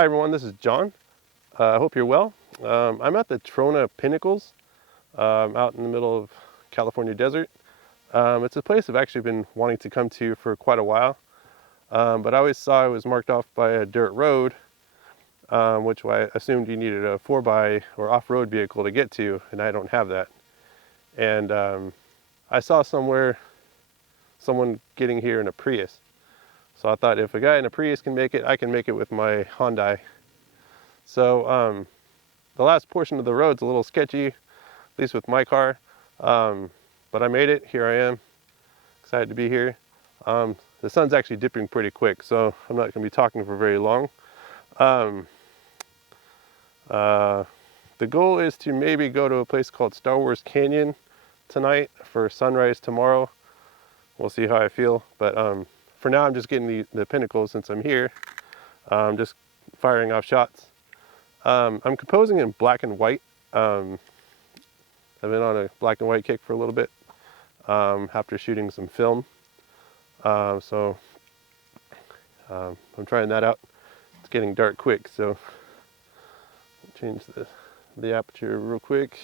Hi everyone, this is John. I hope you're well. I'm at the Trona Pinnacles out in the middle of California desert. It's a place I've actually been wanting to come to for quite a while, but I always saw it was marked off by a dirt road, which I assumed you needed a 4x or off-road vehicle to get to, and I don't have that. And I saw somewhere someone getting here in a Prius. So I thought if a guy in a Prius can make it, I can make it with my Hyundai. So the last portion of the road's a little sketchy, at least with my car, but I made it. Here I am, excited to be here. The sun's actually dipping pretty quick, so I'm not going to be talking for very long. The goal is to maybe go to a place called 𝗙𝗲𝗄𝗃 Canyon tonight for sunrise tomorrow. We'll see how I feel, but for now I'm just getting the pinnacles since I'm here. Just firing off shots. I'm composing in black and white. I've been on a black and white kick for a little bit after shooting some film. So I'm trying that out. It's getting dark quick, so I'll change the aperture real quick.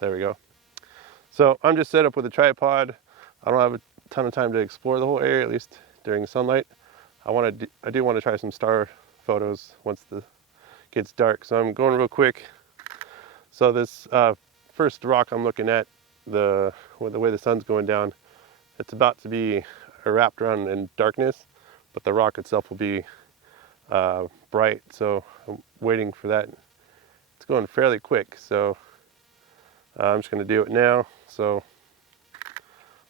There we go. So I'm just set up with a tripod. I don't have a ton of time to explore the whole area, at least during sunlight. I do want to try some star photos once it gets dark. So I'm going real quick. So this first rock I'm looking at, the way the sun's going down, it's about to be wrapped around in darkness, but the rock itself will be bright. So I'm waiting for that. It's going fairly quick, so I'm just going to do it now. So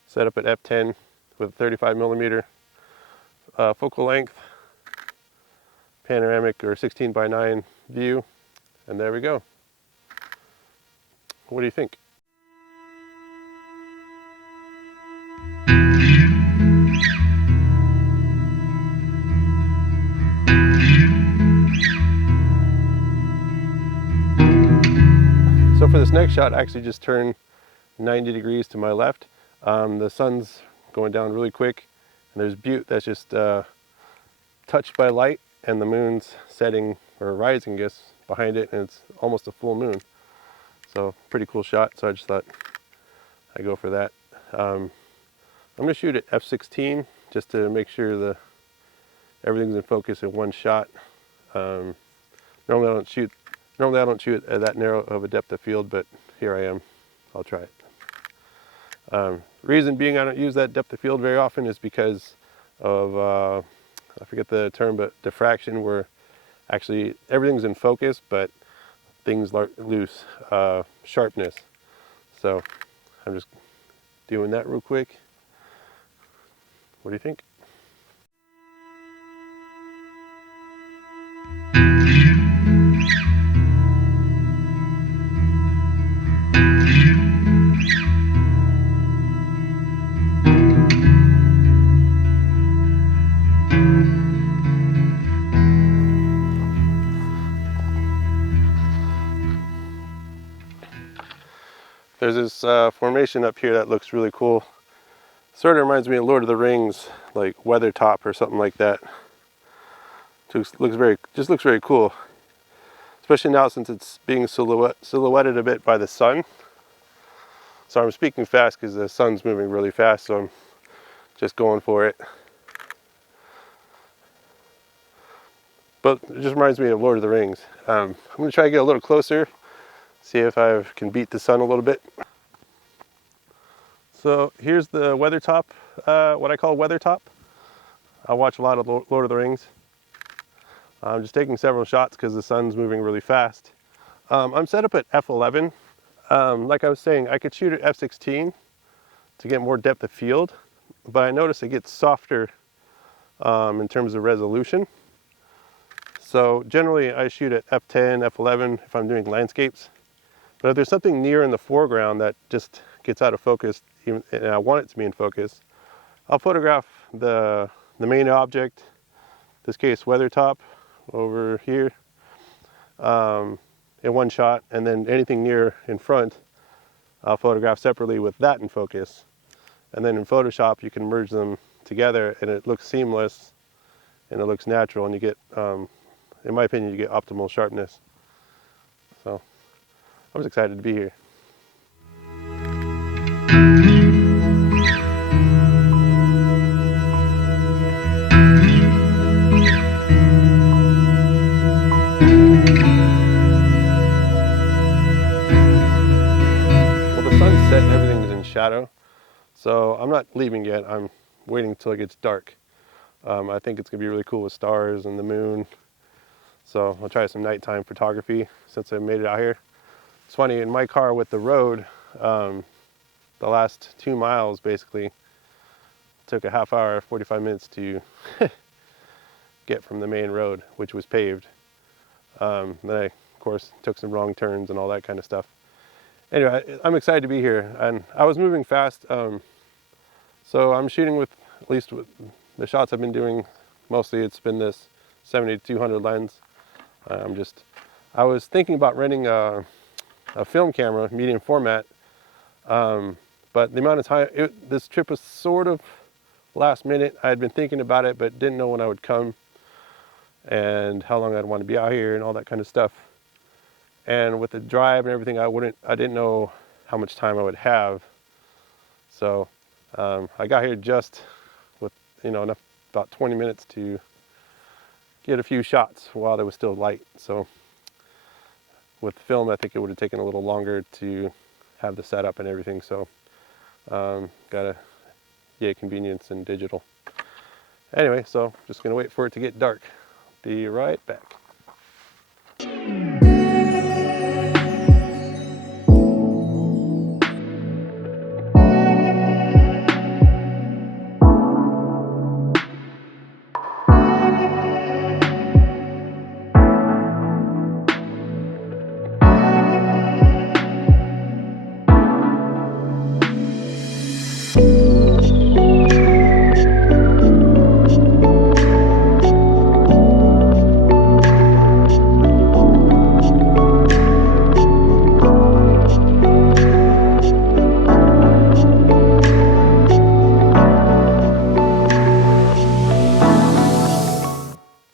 set up at f10 with 35mm focal length, panoramic or 16:9 view, and there we go. What do you think? So for this next shot, I actually just turned 90 degrees to my left. The sun's going down really quick, and there's butte that's just touched by light, and the moon's setting or rising, I guess, behind it, and it's almost a full moon. So pretty cool shot. So I just thought I'd go for that. I'm going to shoot at f16 just to make sure everything's in focus in one shot. Normally I don't shoot at that narrow of a depth of field, but here I am. I'll try it. Reason being I don't use that depth of field very often is because of, I forget the term, but diffraction, where actually everything's in focus, but things lose sharpness. So I'm just doing that real quick. What do you think? There's this formation up here that looks really cool. Sort of reminds me of Lord of the Rings, like 𝗏𝗏𝗏𝗏 or something like that. Just looks very cool, especially now since it's being silhouetted a bit by the sun. So I'm speaking fast because the sun's moving really fast, so I'm just going for it. But it just reminds me of Lord of the Rings. I'm going to try to get a little closer, see if I can beat the sun a little bit. So here's the 𝗏𝗏𝗏𝗏, what I call 𝗏𝗏𝗏𝗏. I watch a lot of Lord of the Rings. I'm just taking several shots because the sun's moving really fast. I'm set up at f11. Like I was saying, I could shoot at f16 to get more depth of field, but I notice it gets softer in terms of resolution. So generally I shoot at f10, f11 if I'm doing landscapes. But if there's something near in the foreground that just gets out of focus, and I want it to be in focus, I'll photograph the main object, in this case 𝗏𝗏𝗏𝗏 over here, in one shot, and then anything near in front I'll photograph separately with that in focus. and then in Photoshop you can merge them together and it looks seamless and it looks natural, and you get, in my opinion, you get optimal sharpness. So I was excited to be here. Well, the sun's set and everything's in shadow, so I'm not leaving yet. I'm waiting until it gets dark. I think it's gonna be really cool with stars and the moon. So I'll try some nighttime photography since I made it out here. It's funny, in my car with the road, the last 2 miles basically took a half hour, 45 minutes to get from the main road, which was paved. Then I, of course, took some wrong turns and all that kind of stuff. Anyway, I'm excited to be here, and I was moving fast. So I'm shooting with, at least with the shots I've been doing, mostly it's been this 70-200 lens. I was thinking about renting a film camera, medium format, but the amount of time, this trip was sort of last minute. I had been thinking about it, but didn't know when I would come and how long I'd want to be out here and all that kind of stuff. And with the drive and everything, I didn't know how much time I would have. So I got here just with, enough, about 20 minutes to get a few shots while there was still light. So with film, I think it would have taken a little longer to have the setup and everything. So gotta, yay convenience in digital. Anyway, so just gonna wait for it to get dark. Be right back.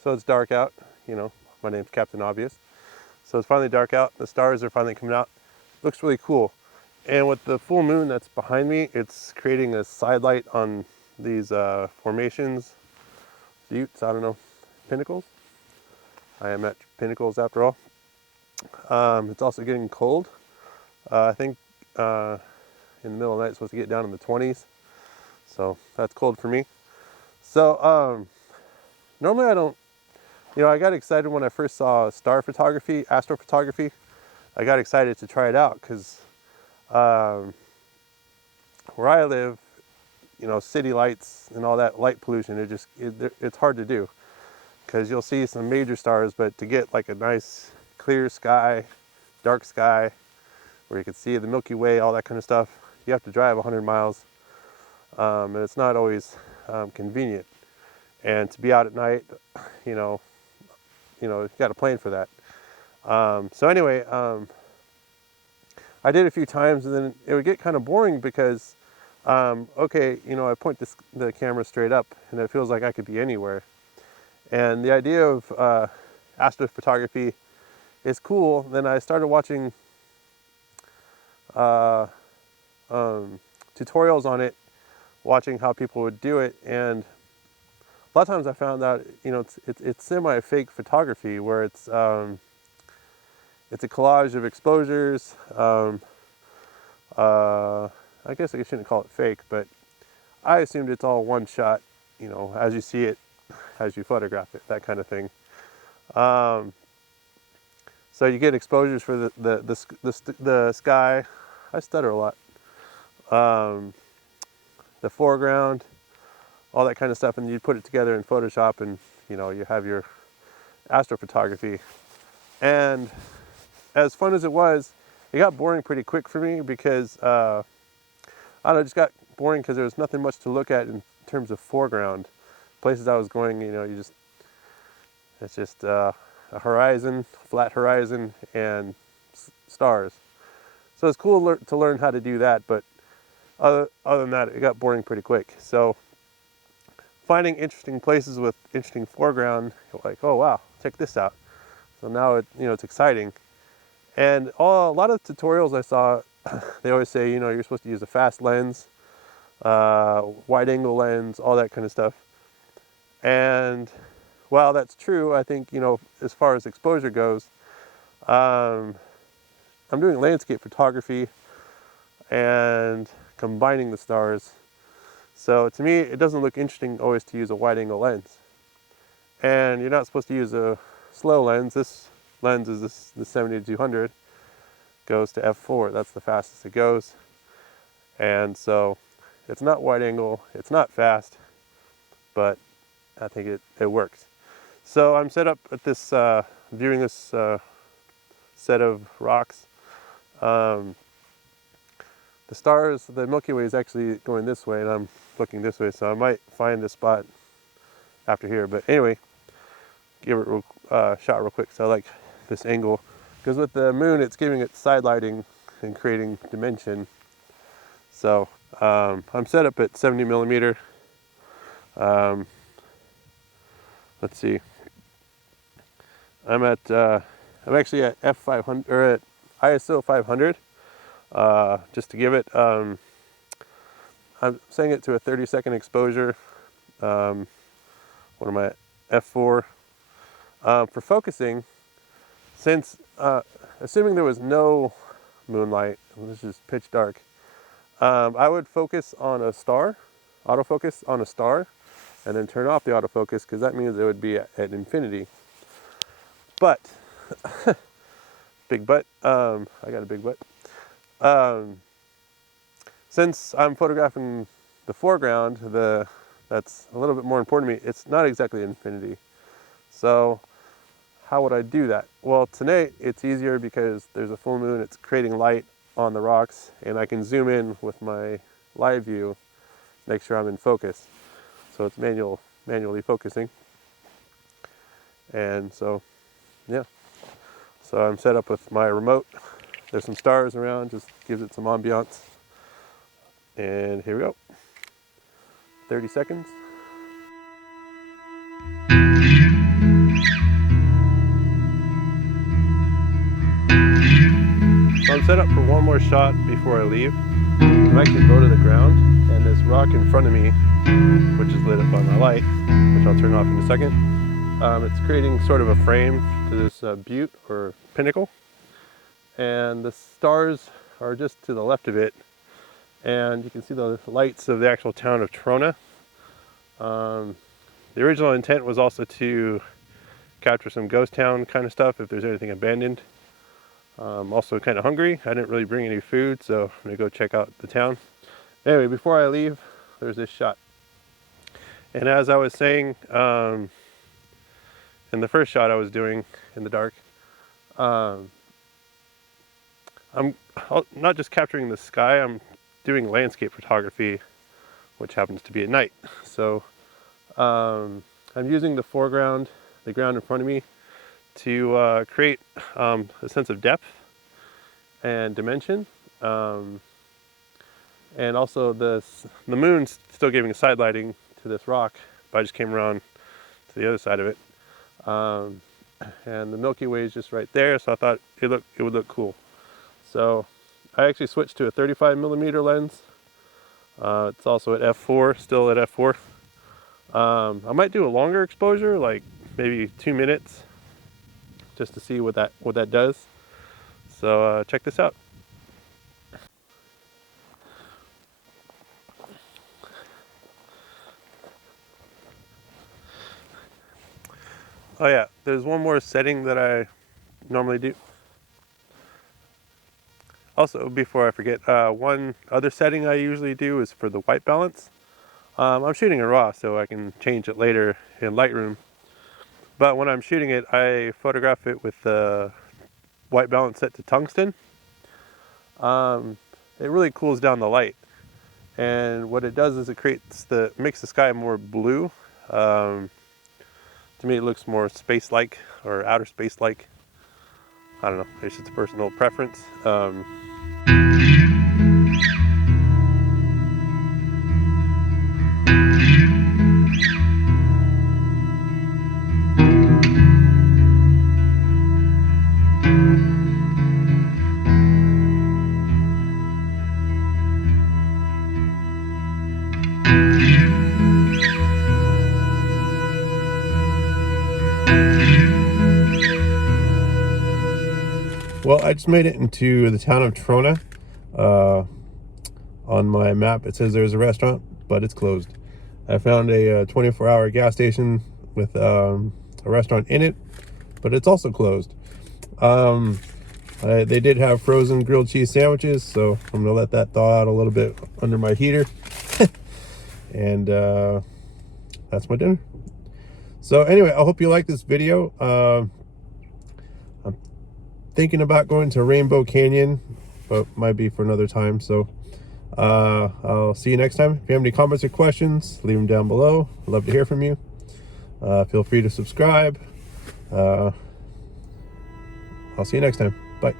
So it's dark out, my name's Captain Obvious. So it's finally dark out, the stars are finally coming out. Looks really cool. And with the full moon that's behind me, it's creating a side light on these formations, buttes, I don't know, pinnacles. I am at Pinnacles after all. It's also getting cold. I think in the middle of the night it's supposed to get down in the 20s. So that's cold for me. So normally I don't, I got excited when I first saw star photography, astrophotography. I got excited to try it out because where I live, city lights and all that light pollution, it's hard to do because you'll see some major stars, but to get like a nice clear sky, dark sky, where you can see the Milky Way, all that kind of stuff, you have to drive 100 miles, and it's not always convenient. And to be out at night, you got to plan for that. So anyway, I did a few times, and then it would get kind of boring because, okay, I point the camera straight up, and it feels like I could be anywhere. And the idea of astrophotography is cool. Then I started watching tutorials on it, watching how people would do it, and a lot of times I found out, it's semi-fake photography where it's a collage of exposures. I guess I shouldn't call it fake, but I assumed it's all one shot, as you see it, as you photograph it, that kind of thing. So you get exposures for the sky. I stutter a lot. The foreground, all that kind of stuff, and you put it together in Photoshop, and you have your astrophotography. And as fun as it was, it got boring pretty quick for me because I don't know, it just got boring because there was nothing much to look at in terms of foreground. Places I was going, it's just a horizon, flat horizon, and stars. So it's cool to learn how to do that, but other than that, it got boring pretty quick. So finding interesting places with interesting foreground, like, oh wow, check this out. So now it's exciting. And a lot of tutorials I saw, they always say, you're supposed to use a fast lens, wide angle lens, all that kind of stuff. And while that's true, I think, as far as exposure goes, I'm doing landscape photography and combining the stars. So to me, it doesn't look interesting always to use a wide angle lens. And you're not supposed to use a slow lens. This lens is the 70-200, goes to f4. That's the fastest it goes. And so it's not wide angle, it's not fast, but I think it works. So I'm set up at this, viewing this set of rocks. The stars, the Milky Way is actually going this way, and I'm looking this way, so I might find this spot after here. But anyway, give it a shot real quick. So I like this angle, because with the moon, it's giving it side lighting and creating dimension. So I'm set up at 70 millimeter. Let's see. I'm actually at f500 or at ISO 500. Just to give it, I'm setting it to a 30-second exposure. What am I at? f4. For focusing, since assuming there was no moonlight, this is pitch dark, I would focus on a star, autofocus on a star, and then turn off the autofocus, because that means it would be at infinity. But big but, I got a big but. Since I'm photographing the foreground, that's a little bit more important to me, it's not exactly infinity. So how would I do that? Well, tonight it's easier because there's a full moon, it's creating light on the rocks, and I can zoom in with my live view, make sure I'm in focus. So it's manually focusing. And so, yeah. So I'm set up with my remote. There's some stars around, just gives it some ambiance. And here we go. 30 seconds. So I'm set up for one more shot before I leave. I'm actually low to the ground, and this rock in front of me, which is lit up by my light, which I'll turn off in a second, it's creating sort of a frame to this butte or pinnacle. And the stars are just to the left of it, and you can see the lights of the actual town of Trona. The original intent was also to capture some ghost town kind of stuff if there's anything abandoned. I'm also kind of hungry. I didn't really bring any food, so I'm gonna go check out the town. Anyway, before I leave, there's this shot. And as I was saying, in the first shot I was doing in the dark, I'm not just capturing the sky, I'm doing landscape photography, which happens to be at night. So I'm using the foreground, the ground in front of me, to create a sense of depth and dimension. And also the moon's still giving a side lighting to this rock, but I just came around to the other side of it. And the Milky Way is just right there, so I thought it would look cool. So I actually switched to a 35 millimeter lens. It's also at f4, still at f4. I might do a longer exposure, like maybe 2 minutes, just to see what that does. So check this out. Oh yeah, there's one more setting that I normally do. Also, before I forget, one other setting I usually do is for the white balance. I'm shooting in RAW, so I can change it later in Lightroom. But when I'm shooting it, I photograph it with the white balance set to tungsten. It really cools down the light. And what it does is it makes the sky more blue. To me, it looks more space-like or outer space-like. I don't know, it's just a personal preference. Well, I just made it into the town of Trona. On my map it says there's a restaurant, but it's closed. I found a 24-hour gas station with a restaurant in it, but it's also closed. They did have frozen grilled cheese sandwiches, so I'm gonna let that thaw out a little bit under my heater. And that's my dinner. So anyway, I hope you like this video. I'm thinking about going to Rainbow Canyon, but might be for another time. So I'll see you next time. If you have any comments or questions, leave them down below. I'd love to hear from you. Feel free to subscribe. I'll see you next time. Bye.